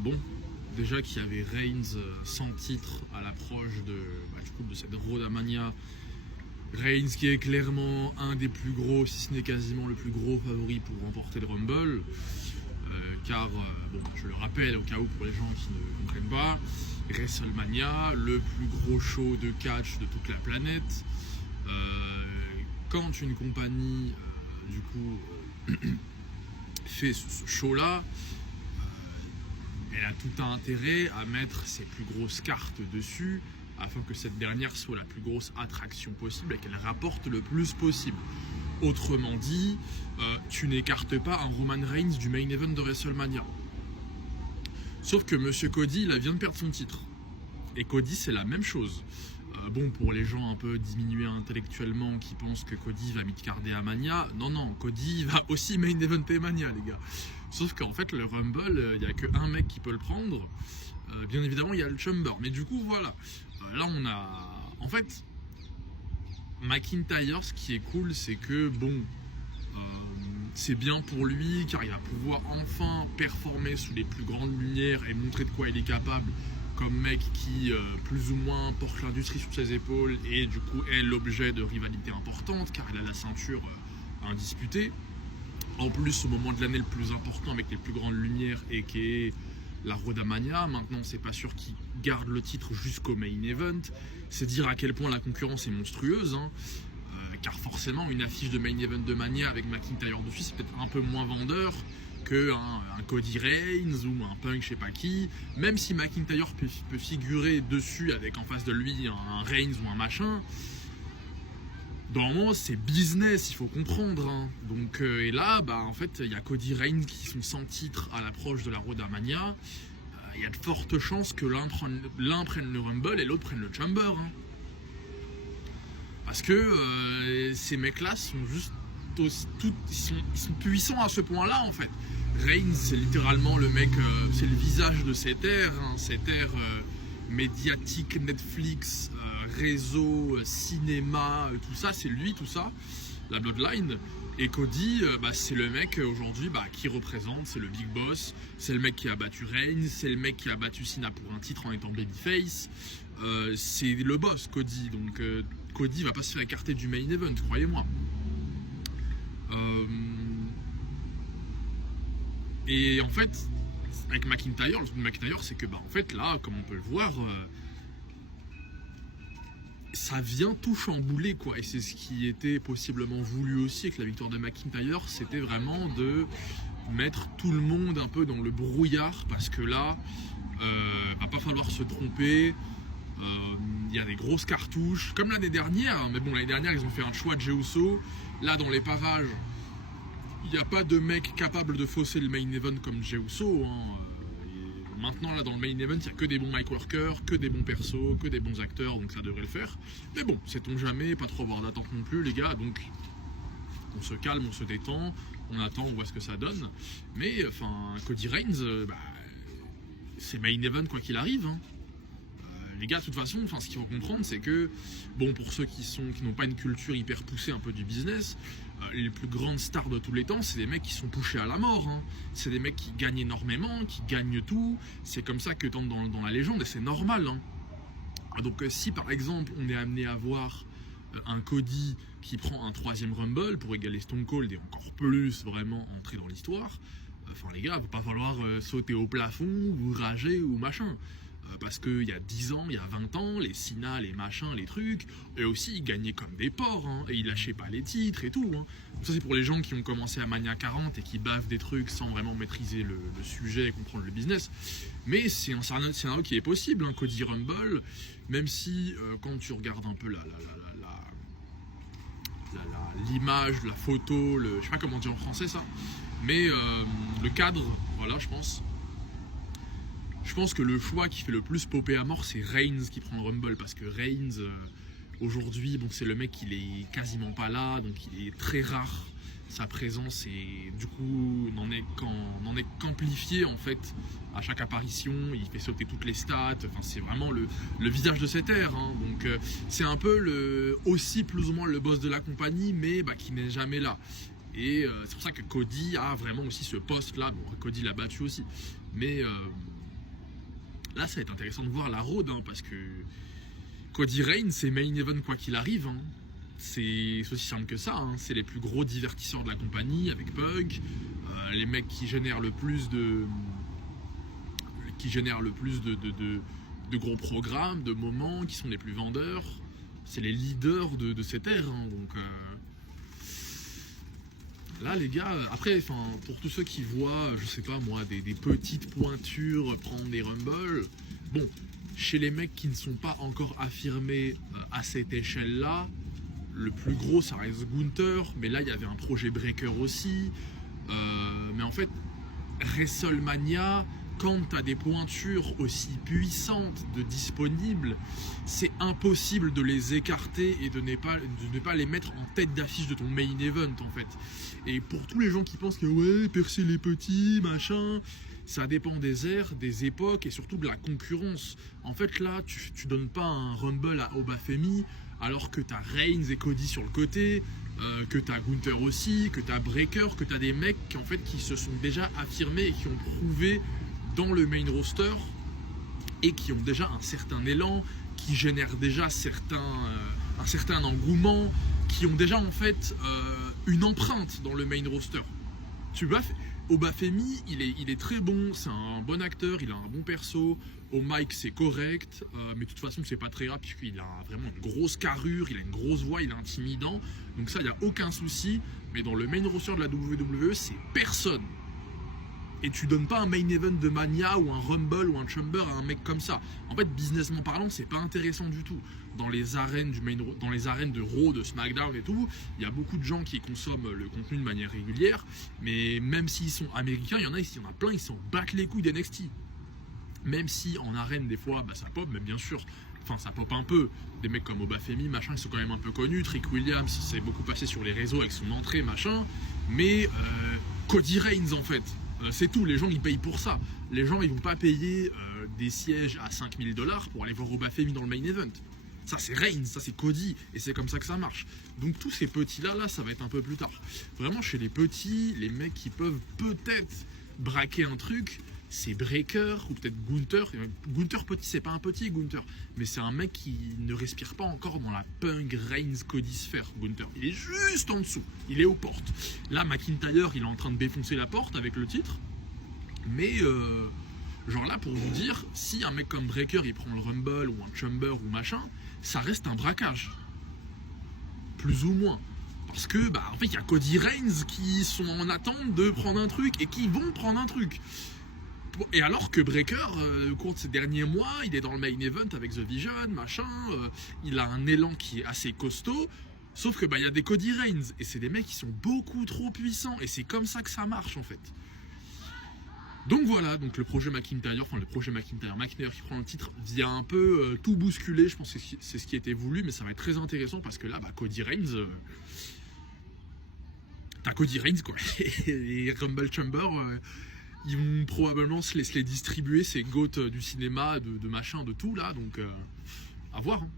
bon, déjà qu'il y avait Reigns sans titre à l'approche de cette Road à Mania. Reigns qui est clairement un des plus gros, si ce n'est quasiment le plus gros favori pour remporter le Rumble. Car, je le rappelle au cas où pour les gens qui ne comprennent pas, WrestleMania, le plus gros show de catch de toute la planète. Quand une compagnie, fait ce show-là, elle a tout un intérêt à mettre ses plus grosses cartes dessus afin que cette dernière soit la plus grosse attraction possible et qu'elle rapporte le plus possible. Autrement dit, tu n'écartes pas un Roman Reigns du main event de WrestleMania. Sauf que Monsieur Cody, il vient de perdre son titre. Et Cody, c'est la même chose. Pour les gens un peu diminués intellectuellement qui pensent que Cody va mid-carder à Mania, non, Cody va aussi main eventer Mania, les gars. Sauf qu'en fait, le Rumble, il n'y a qu'un mec qui peut le prendre. Bien évidemment, il y a le Chamber. Mais du coup, voilà. Là, on a... En fait, McIntyre, ce qui est cool, c'est que, c'est bien pour lui, car il va pouvoir enfin performer sous les plus grandes lumières et montrer de quoi il est capable, comme mec qui, plus ou moins, porte l'industrie sur ses épaules et, du coup, est l'objet de rivalités importantes, car il a la ceinture indisputée. En plus, au moment de l'année le plus important, avec les plus grandes lumières, et qui est la Road à Mania. Maintenant, c'est pas sûr qu'il garde le titre jusqu'au main event. C'est dire à quel point la concurrence est monstrueuse, car forcément, une affiche de main event de Mania avec McIntyre dessus, c'est peut-être un peu moins vendeur qu'un Cody Reigns ou un Punk, je sais pas qui. Même si McIntyre peut figurer dessus avec en face de lui un Reigns ou un machin, dans le moment, c'est business, il faut comprendre. Donc, et là, en fait, il y a Cody Reigns qui sont sans titre à l'approche de la Road à Mania. Il y a de fortes chances que l'un prenne le Rumble et l'autre prenne le Chamber. Parce que ces mecs-là sont juste ils sont puissants à ce point-là, en fait. Reigns, c'est littéralement le mec, c'est le visage de cette ère, cette ère médiatique, Netflix, réseau, cinéma, tout ça, c'est lui, tout ça, la Bloodline. Et Cody, c'est le mec aujourd'hui qui représente, c'est le big boss, c'est le mec qui a battu Reigns, c'est le mec qui a battu Cena pour un titre en étant babyface, c'est le boss, Cody. Donc Cody va pas se faire écarter du main event, croyez-moi. Et en fait, avec McIntyre, le truc de McIntyre, c'est que en fait là, comme on peut le voir, ça vient tout chambouler, quoi. Et c'est ce qui était possiblement voulu aussi avec la victoire de McIntyre, c'était vraiment de mettre tout le monde un peu dans le brouillard, parce que là, va pas falloir se tromper. Il y a des grosses cartouches, comme l'année dernière, mais l'année dernière ils ont fait un choix de Jey Uso. Là, dans les parages, il n'y a pas de mec capable de fausser le main event comme Jey Uso. Maintenant, là, dans le main event, il n'y a que des bons mic workers, que des bons persos, que des bons acteurs, donc ça devrait le faire. Mais sait-on jamais, pas trop avoir d'attente non plus, les gars, donc on se calme, on se détend, on attend, on voit ce que ça donne. Mais, Cody Reigns, c'est main event quoi qu'il arrive, Les gars, de toute façon, ce qu'il faut comprendre, c'est que, pour ceux qui n'ont pas une culture hyper poussée un peu du business, les plus grandes stars de tous les temps, c'est des mecs qui sont poussés à la mort. C'est des mecs qui gagnent énormément, qui gagnent tout. C'est comme ça que tente dans la légende, et c'est normal. Donc si par exemple, on est amené à voir un Cody qui prend un 3e Rumble pour égaler Stone Cold et encore plus vraiment entrer dans l'histoire, les gars, il ne va pas falloir sauter au plafond ou rager ou machin. Parce qu'il y a 10 ans, il y a 20 ans, les Cena, les machins, les trucs, eux aussi ils gagnaient comme des porcs, et ils lâchaient pas les titres et tout. Donc ça, c'est pour les gens qui ont commencé à Mania 40 et qui bavent des trucs sans vraiment maîtriser le sujet et comprendre le business. Mais c'est un scénario qui est possible, Cody Rumble, même si quand tu regardes un peu l'image, la photo, je sais pas comment dire en français ça, mais le cadre, voilà, je pense que le choix qui fait le plus popper à mort, c'est Reigns qui prend le Rumble, parce que Reigns, aujourd'hui, c'est le mec, il est quasiment pas là, donc il est très rare. Sa présence et du coup n'en est qu'amplifiée en fait à chaque apparition. Il fait sauter toutes les stats. C'est vraiment le visage de cette ère. Donc c'est un peu aussi plus ou moins le boss de la compagnie, mais qui n'est jamais là. Et c'est pour ça que Cody a vraiment aussi ce poste là. Cody l'a battu aussi, mais là ça va être intéressant de voir la road, hein, parce que Cody Rhodes c'est main event quoi qu'il arrive, hein. C'est aussi simple que ça, hein. C'est les plus gros divertisseurs de la compagnie avec Punk, les mecs qui génèrent le plus de gros programmes, de moments, qui sont les plus vendeurs. C'est les leaders de cette ère, hein. Donc là les gars, après pour tous ceux qui voient, je sais pas moi, des petites pointures prendre des rumbles, bon, chez les mecs qui ne sont pas encore affirmés à cette échelle là, le plus gros ça reste Gunther, mais là il y avait un projet Breaker aussi, mais en fait WrestleMania, quand tu as des pointures aussi puissantes de disponibles, c'est impossible de les écarter et de ne pas les mettre en tête d'affiche de ton main event en fait. Et pour tous les gens qui pensent que ouais, percer les petits, machin, ça dépend des airs, des époques et surtout de la concurrence. En fait là, tu donnes pas un Rumble à Obafemi alors que tu as Reigns et Cody sur le côté, que tu as Gunther aussi, que tu as Breaker, que tu as des mecs qui se sont déjà affirmés et qui ont prouvé dans le main roster et qui ont déjà un certain élan, qui génèrent déjà un certain engouement, qui ont déjà en fait une empreinte dans le main roster. Tu vois, Obafemi, il est très bon, c'est un bon acteur, il a un bon perso, au mic c'est correct, mais de toute façon c'est pas très grave puisqu'il a vraiment une grosse carrure, il a une grosse voix, il est intimidant, donc ça il n'y a aucun souci, mais dans le main roster de la WWE c'est personne. Et tu donnes pas un main event de Mania ou un Rumble ou un Chamber à un mec comme ça. En fait, businessment parlant, c'est pas intéressant du tout. Dans les arènes dans les arènes de Raw, de SmackDown et tout, il y a beaucoup de gens qui consomment le contenu de manière régulière, mais même s'ils sont américains, il y en a plein, ils s'en battent les couilles d'NXT. Même si en arène des fois, ça pop, mais bien sûr, ça pop un peu. Des mecs comme Obafemi, machin, ils sont quand même un peu connus. Trick Williams, c'est beaucoup passé sur les réseaux avec son entrée, machin. Mais Cody Rhodes, en fait. C'est tout, les gens ils payent pour ça. Les gens ils vont pas payer des sièges à 5000 $ pour aller voir Obafemi dans le main event. Ça c'est Reigns, ça c'est Cody, et c'est comme ça que ça marche. Donc tous ces petits là, ça va être un peu plus tard. Vraiment chez les petits, les mecs qui peuvent peut-être braquer un truc, c'est Breaker ou peut-être Gunther. Gunther petit, c'est pas un petit Gunther, mais c'est un mec qui ne respire pas encore dans la Punk Reigns Cody sphère. Gunther, il est juste en dessous, il est aux portes. Là McIntyre, il est en train de défoncer la porte avec le titre, mais genre là pour vous dire, si un mec comme Breaker il prend le Rumble ou un Chamber ou machin, ça reste un braquage, plus ou moins. Parce que en fait il y a Cody Rhodes qui sont en attente de prendre un truc et qui vont prendre un truc. Et alors que Breaker, au cours de ces derniers mois, il est dans le main event avec The Vision, machin, il a un élan qui est assez costaud, sauf que il y a des Cody Rhodes, et c'est des mecs qui sont beaucoup trop puissants, et c'est comme ça que ça marche en fait. Donc voilà, donc le projet McIntyre qui prend le titre, vient un peu tout bousculer, je pense que c'est ce qui était voulu, mais ça va être très intéressant parce que là, Cody Rhodes, t'as Cody Rhodes quoi, et Rumble Chamber... ils vont probablement se les distribuer, ces goats du cinéma, de machin, de tout là, donc à voir. Hein.